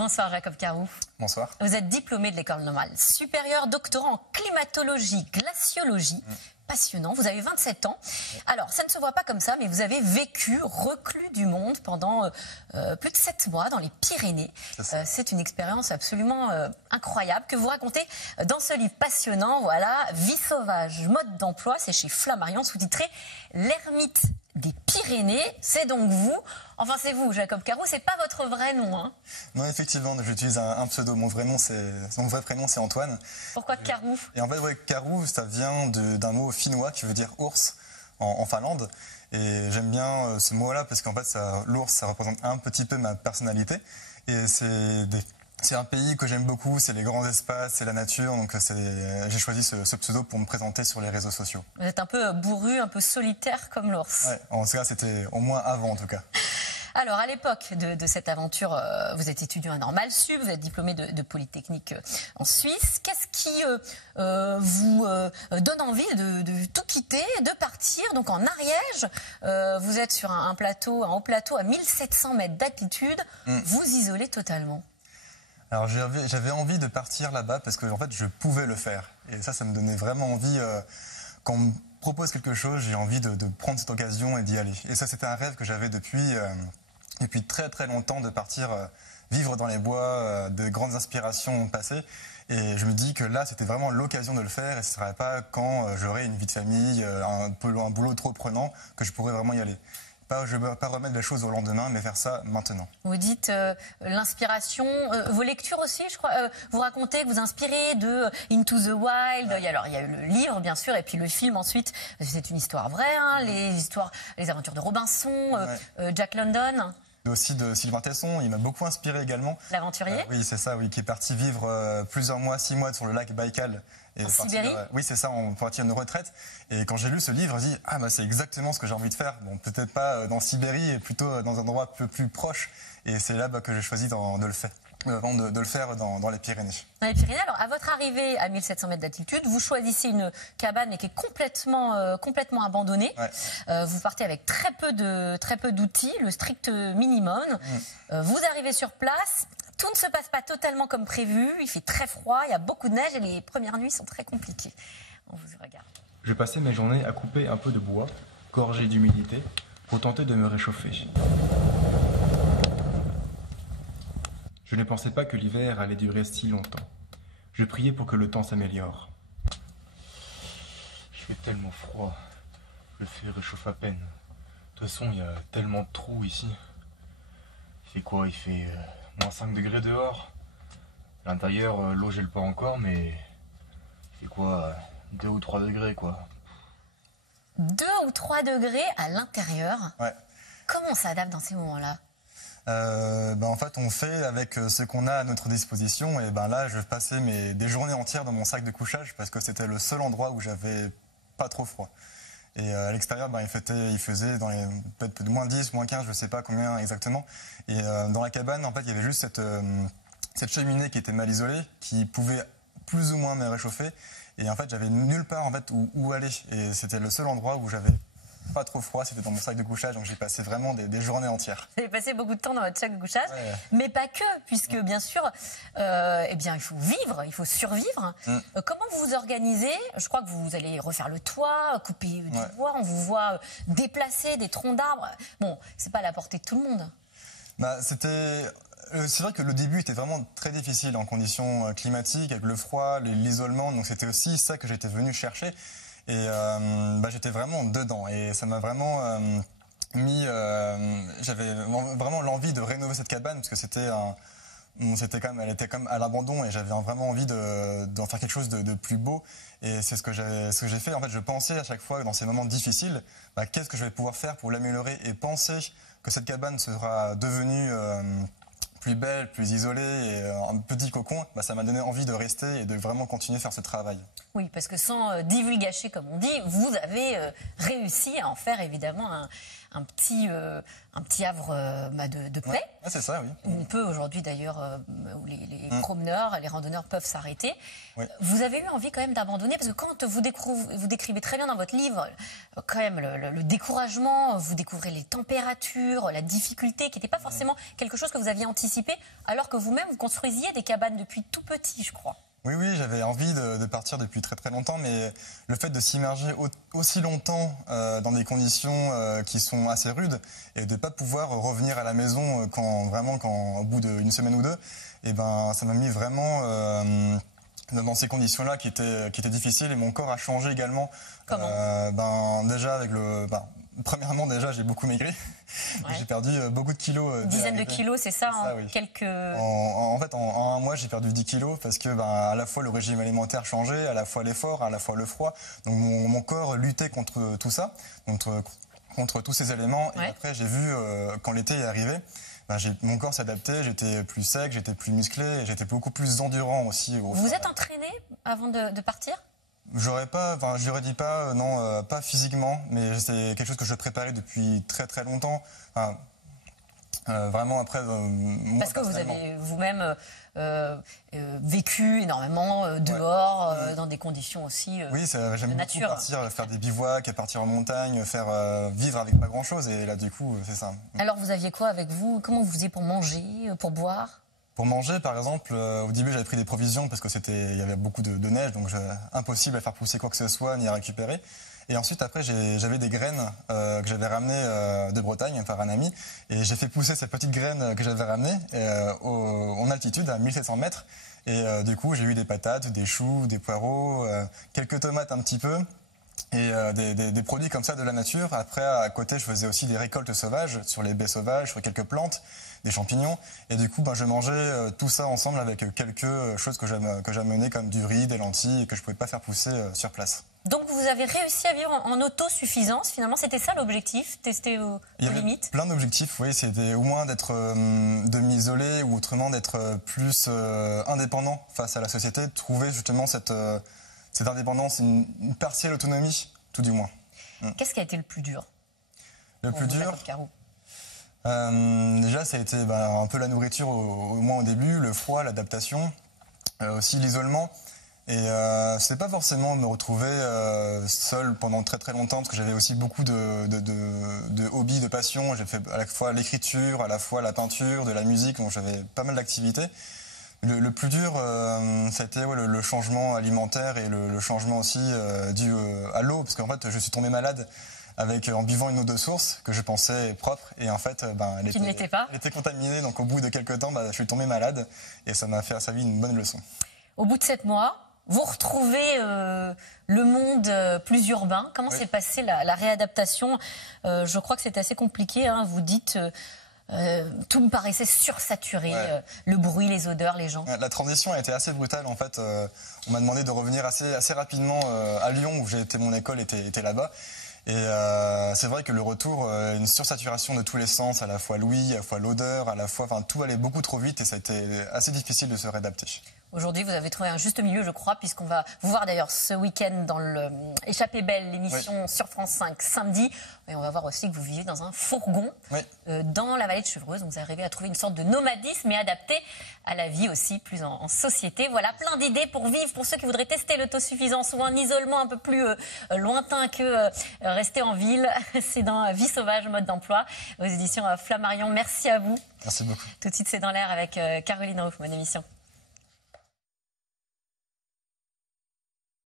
Bonsoir Jacob Carroux. Bonsoir. Vous êtes diplômé de l'école normale supérieure, doctorant en climatologie, glaciologie. Passionnant, vous avez 27 ans. Alors, ça ne se voit pas comme ça, mais vous avez vécu reclus du monde pendant plus de 7 mois dans les Pyrénées. C'est une expérience absolument incroyable que vous racontez dans ce livre passionnant. Voilà, Vie sauvage, mode d'emploi, c'est chez Flammarion, sous-titré L'ermite des Pyrénées. C'est donc vous. Enfin, c'est vous, Jacob Carroux, c'est pas votre vrai nom, hein? Non, effectivement, j'utilise un pseudo. Mon vrai prénom, c'est Antoine. Pourquoi Carroux? Et en fait, ouais, Carroux, ça vient d'un mot finnois qui veut dire ours en Finlande. Et j'aime bien ce mot-là parce qu'en fait, l'ours, ça représente un petit peu ma personnalité. Et c'est un pays que j'aime beaucoup, c'est les grands espaces, c'est la nature. Donc j'ai choisi ce pseudo pour me présenter sur les réseaux sociaux. Vous êtes un peu bourru, un peu solitaire comme l'ours. Ouais, en tout cas, c'était au moins avant, en tout cas. Alors, à l'époque de cette aventure, vous êtes étudiant à Normal Sup, vous êtes diplômé de Polytechnique en Suisse. Qu'est-ce qui vous donne envie de tout quitter, de partir? Donc en Ariège, vous êtes sur un haut plateau à 1700 mètres d'altitude, vous isolez totalement. Alors j'avais envie de partir là-bas parce que en fait je pouvais le faire. Et ça me donnait vraiment envie, quand on me propose quelque chose, j'ai envie de prendre cette occasion et d'y aller. Et ça c'était un rêve que j'avais depuis très très longtemps, de partir vivre dans les bois, de grandes inspirations passées. Et je me dis que là c'était vraiment l'occasion de le faire et ce ne serait pas quand j'aurai une vie de famille, un boulot trop prenant que je pourrais vraiment y aller. Je ne veux pas remettre les choses au lendemain, mais faire ça maintenant. Vous dites l'inspiration, vos lectures aussi, je crois. Vous racontez que vous inspirez de Into the Wild. Ouais. Alors, il y a eu le livre, bien sûr, et puis le film ensuite. C'est une histoire vraie, hein, les aventures de Robinson, Jack London. Aussi de Sylvain Tesson, il m'a beaucoup inspiré également. L'aventurier. Oui, c'est ça, oui, qui est parti vivre plusieurs mois, 6 mois sur le lac Baïkal. En Sibérie. Oui, c'est ça, pour partir une retraite. Et quand j'ai lu ce livre, j'ai dit, c'est exactement ce que j'ai envie de faire. Bon, peut-être pas dans Sibérie, et plutôt dans un endroit un peu plus proche. Et c'est là que j'ai choisi de le faire dans les Pyrénées. Dans les Pyrénées, alors à votre arrivée à 1700 mètres d'altitude, vous choisissez une cabane mais qui est complètement abandonnée. Ouais. Vous partez avec très peu d'outils, le strict minimum. Vous arrivez sur place. Tout ne se passe pas totalement comme prévu, il fait très froid, il y a beaucoup de neige et les premières nuits sont très compliquées. On vous regarde. Je passais mes journées à couper un peu de bois, gorgé d'humidité, pour tenter de me réchauffer. Je ne pensais pas que l'hiver allait durer si longtemps. Je priais pour que le temps s'améliore. Il fait tellement froid, le feu réchauffe à peine. De toute façon, il y a tellement de trous ici. Il fait quoi? Il fait moins 5 degrés dehors. À l'intérieur, l'eau gèle pas encore, mais il fait quoi? 2 ou 3 degrés, quoi. 2 ou 3 degrés à l'intérieur? Ouais. Comment on s'adapte dans ces moments-là? En fait, on fait avec ce qu'on a à notre disposition. Et là, je passais des journées entières dans mon sac de couchage parce que c'était le seul endroit où j'avais pas trop froid. Et à l'extérieur, il faisait dans les peut-être moins 10, moins 15, je ne sais pas combien exactement. Et dans la cabane, en fait, il y avait juste cette cheminée qui était mal isolée, qui pouvait plus ou moins me réchauffer. Et en fait, j'avais nulle part en fait, où aller. Et c'était le seul endroit où j'avais pas trop froid, c'était dans mon sac de couchage. Donc j'ai passé vraiment des journées entières. Vous avez passé beaucoup de temps dans votre sac de couchage, mais pas que, puisque bien sûr, il faut vivre, il faut survivre. Comment vous vous organisez? Je crois que vous allez refaire le toit, couper du bois, on vous voit déplacer des troncs d'arbres. Bon, c'est pas à la portée de tout le monde. C'est vrai que le début était vraiment très difficile en conditions climatiques, avec le froid, l'isolement. Donc c'était aussi ça que j'étais venu chercher. Et j'étais vraiment dedans. Et ça m'a vraiment j'avais vraiment l'envie de rénover cette cabane parce que elle était comme à l'abandon et j'avais vraiment envie d'en faire quelque chose de plus beau. Et c'est ce que j'ai fait. En fait, je pensais à chaque fois dans ces moments difficiles, qu'est-ce que je vais pouvoir faire pour l'améliorer et penser que cette cabane sera devenue plus belle, plus isolée et un petit cocon, ça m'a donné envie de rester et de vraiment continuer à faire ce travail. Oui, parce que sans divulgacher, comme on dit, vous avez réussi à en faire évidemment un petit havre de paix. Ouais, c'est ça, oui. Où on peut aujourd'hui d'ailleurs, où les promeneurs, les randonneurs peuvent s'arrêter. Oui. Vous avez eu envie quand même d'abandonner, parce que quand vous décrivez très bien dans votre livre, quand même le découragement, vous découvrez les températures, la difficulté, qui n'était pas forcément quelque chose que vous aviez anticipé. anticiper, alors que vous-même, vous construisiez des cabanes depuis tout petit, je crois. Oui, oui, j'avais envie de partir depuis très très longtemps, mais le fait de s'immerger aussi longtemps dans des conditions qui sont assez rudes et de ne pas pouvoir revenir à la maison au bout d'une semaine ou deux, et ben, ça m'a mis vraiment dans ces conditions-là qui étaient difficiles, et mon corps a changé également. Comment déjà premièrement, déjà, j'ai beaucoup maigri. Ouais. J'ai perdu beaucoup de kilos. Une dizaine de kilos, c'est ça, en oui. quelques... En fait, en un mois, j'ai perdu 10 kilos parce que à la fois le régime alimentaire changeait, à la fois l'effort, à la fois le froid. Donc mon corps luttait contre tout ça, contre tous ces éléments. Ouais. Et après, j'ai vu, quand l'été est arrivé, mon corps s'adaptait, j'étais plus sec, j'étais plus musclé, et j'étais beaucoup plus endurant aussi. Vous êtes entraîné avant de partir? Je l'aurais dit pas, non, pas physiquement, mais c'est quelque chose que je préparais depuis très très longtemps. Vraiment après. Moi, parce que vous avez vous-même vécu énormément dehors, dans des conditions aussi oui, j'aime beaucoup nature. partir, faire des bivouacs, partir en montagne, vivre avec pas grand-chose, et là du coup, c'est ça. Alors vous aviez quoi avec vous? Comment vous faisiez pour manger, pour boire? Pour manger, par exemple, au début, j'avais pris des provisions parce il y avait beaucoup de neige, donc impossible à faire pousser quoi que ce soit, ni à récupérer. Et ensuite, après, j'avais des graines que j'avais ramenées de Bretagne par un ami, et j'ai fait pousser ces petites graines que j'avais ramenées en altitude, à 1700 mètres. Et du coup, j'ai eu des patates, des choux, des poireaux, quelques tomates un petit peu. Et des produits comme ça de la nature. Après, à côté, je faisais aussi des récoltes sauvages sur les baies sauvages, sur quelques plantes, des champignons. Et du coup, je mangeais tout ça ensemble avec quelques choses que j'amenais, comme du riz, des lentilles, que je ne pouvais pas faire pousser sur place. Donc vous avez réussi à vivre en autosuffisance, finalement, c'était ça l'objectif, tester aux limites? Plein d'objectifs, oui, c'était au moins de m'isoler, ou autrement d'être plus indépendant face à la société, de trouver justement cette indépendance, une partielle autonomie, tout du moins. Qu'est-ce qui a été le plus dur? Le plus dur, déjà, ça a été un peu la nourriture, au moins au début, le froid, l'adaptation, aussi l'isolement. Et c'était pas forcément me retrouver seul pendant très très longtemps, parce que j'avais aussi beaucoup de hobbies, de passions. J'ai fait à la fois l'écriture, à la fois la peinture, de la musique, donc j'avais pas mal d'activités. Le plus dur, ça a été le changement alimentaire, et le changement aussi dû à l'eau, parce qu'en fait, je suis tombé malade en buvant une eau de source que je pensais propre, et en fait, elle était contaminée. Donc au bout de quelques temps, je suis tombé malade, et ça m'a servi une bonne leçon. Au bout de 7 mois, vous retrouvez le monde plus urbain. Comment s'est passée la réadaptation? Je crois que c'était assez compliqué, hein. Vous dites... tout me paraissait sursaturé, le bruit, les odeurs, les gens. La transition a été assez brutale, en fait. On m'a demandé de revenir assez rapidement à Lyon, où mon école était là-bas. Et c'est vrai que le retour, une sursaturation de tous les sens, à la fois l'ouïe, à la fois l'odeur, tout allait beaucoup trop vite, et ça a été assez difficile de se réadapter. Aujourd'hui, vous avez trouvé un juste milieu, je crois, puisqu'on va vous voir d'ailleurs ce week-end dans le Échappée Belle, l'émission sur France 5 samedi. Et on va voir aussi que vous vivez dans un fourgon dans la vallée de Chevreuse. Donc vous arrivez à trouver une sorte de nomadisme, mais adapté à la vie aussi, plus en société. Voilà, plein d'idées pour vivre, pour ceux qui voudraient tester l'autosuffisance ou un isolement un peu plus lointain que rester en ville. C'est dans Vie sauvage, mode d'emploi, aux éditions Flammarion. Merci à vous. Merci beaucoup. Tout de suite, c'est dans l'air avec Caroline Roux, bonne émission.